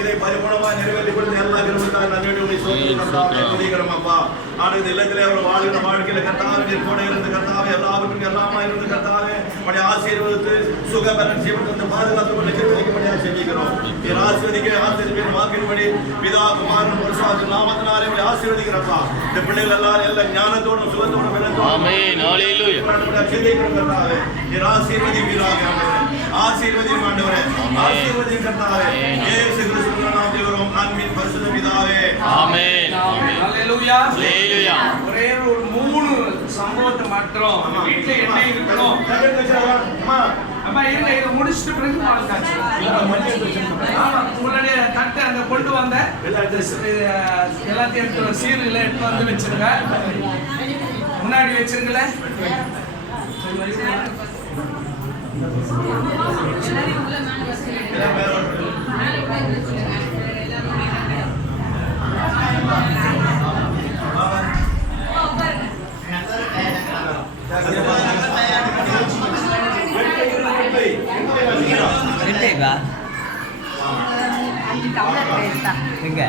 இதை பரிபூர்ணமாக நிறைவேற்றி கொடுத்து எல்லா கிரமத்தால் நன்மையுடைய சோதனைக்கிறோம்ப்பா. ஆனது இல்லத்திலே அவர் வாழ்கிற வாழ்க்கையில கர்த்தாவே கூட இருந்து கர்த்தாவே எல்லாவற்றுக்கும் எல்லாமா இருந்து கர்த்தாவே உடைய ஆசீர்வாதத்தை சுகபலன் ஜீவனத்தை பாதுகாத்து கொண்டு ஜெபிக்கும்படியாக ஜெபிக்கிறோம். நீர் ஆசீர்வதிக்கிற வாக்கின்படி பிதா குமாரன் பரிசுத்த நாமத்தினாலே உடைய ஆசீர்வதிக்கிறப்பா. இந்த பிள்ளைகள் எல்லாரும் எல்லா ஞானத்தோடும் சுகத்தோடும் ஆமென். ஹல்லேலூயா. ஜெபிக்கிறோம் கர்த்தாவே. நீர் ஆசீர்வதிப்பீராக ஆசீர்வதி ஆண்டவரே. ஆசீர்வதி கர்த்தாவே. இயேசு கிறிஸ்துவின் நாமத்தில் வரும் அன்பின் பரிசுத்த பிதாவே. ஆமென். ஹல்லேலூயா. ஹல்லேலூயா. ஒரே ஒரு 3 சம்பவத்தை மாத்திரம் வீட்ல என்ன இருக்கணும் அம்மா இருங்க, இதை முடிச்சுட்டு பிறகு பால் காய்ச்சி. ஆமா, உங்களுடைய தட்டை அங்க கொண்டு வந்த எல்லாத்தையும் எடுத்து சீரியல் எடுத்து வந்து வச்சிருங்க. முன்னாடி வச்சிருங்களே. எங்க